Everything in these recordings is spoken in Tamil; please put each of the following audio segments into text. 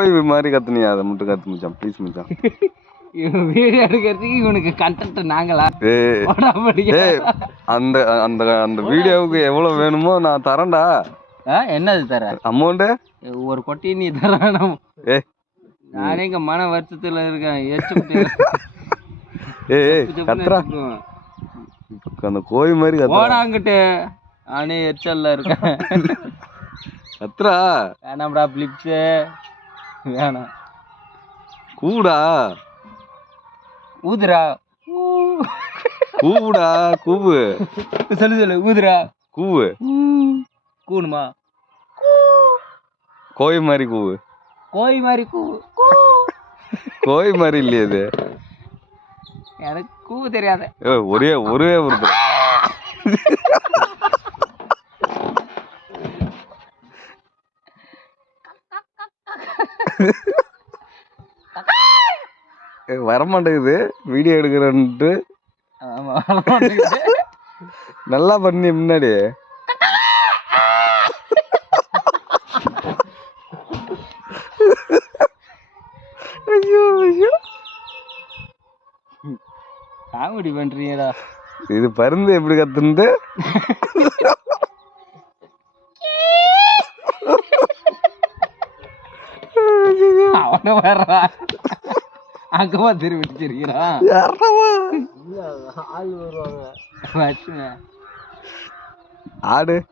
கோழி மாதிரி கத்துனியா? அதை மட்டும் கத்து மச்சான். ப்ளீஸ் மச்சான். இவன் வீடியோ எடுக்கிறதுக்கு இவனுக்கு கண்டென்ட் நாங்களா? அந்த அந்த அந்த வீடியோவுக்கு எவ்வளோ வேணுமோ நான் தரேன்டா. என்னது தர? அமௌண்ட்டு ஒரு கொட்டி நீ தரணும் ஏய் நானே இங்க மன வருத்தத்துல இருக்கேன். ஏய் கத்துறா. அந்த கோழி மாதிரி கத்துறா. போடாங்கிட்டு நானே எச்சல்ல இருக்கேன். கத்துறா. வேணாம்டா பிளிப்ஸு வேணாம். கூடா ஊதுரா கூவுடா கூவு. சொல்லு சொல்லு ஊதுரா கூவு. கூணுமா கோழி மாதிரி கூவு. கோழி மாதிரி கூ. கூ. கோழி மாதிரி இல்லையே இது எனக்கு கூ தெரியாத. ஒரே ஒரே ஒரு வரமாட்டேங்குது. வீடியோ எடுக்கிறேன்ட்டு. ஆமா நல்லா பண்ணி முன்னாடி ஐயோ ஐயோ. காமெடி பண்றீங்கடா. இது பருந்து எப்படி கத்துனது அவன வர்றா. வச்சிருக்கிறான் ஆள் வருவாங்க. ஆடு.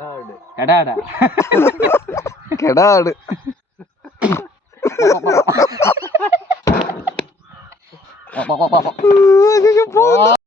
ஆடு. கடாடா கெடா ஆடு. போ, போ, போ, போ.